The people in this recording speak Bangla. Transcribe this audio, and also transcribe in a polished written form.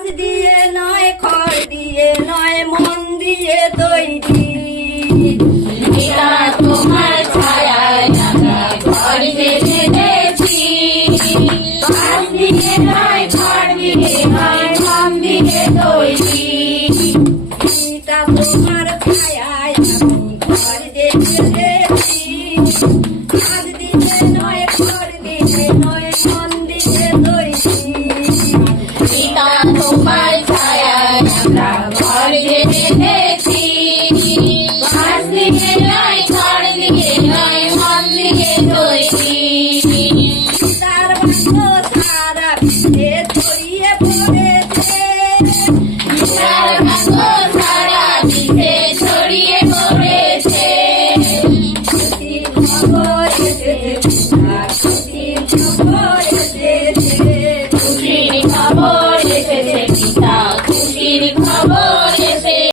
কাজ দিয়ে নয় খড় দিয়ে নয় মন দিয়ে তৈরি পিতা তোমার ছায়ায় আমরা ঘর বেঁধেছি কাজ দিয়ে নয় খড় দিয়ে নয় মন দিয়ে তৈরি পিতা তোমার ছায়ায় আমি ঘর বেঁধেছি কাজ দিয়ে নয় খড় দিয়ে নয় মন দিয়ে তৈরি পিতা তোমার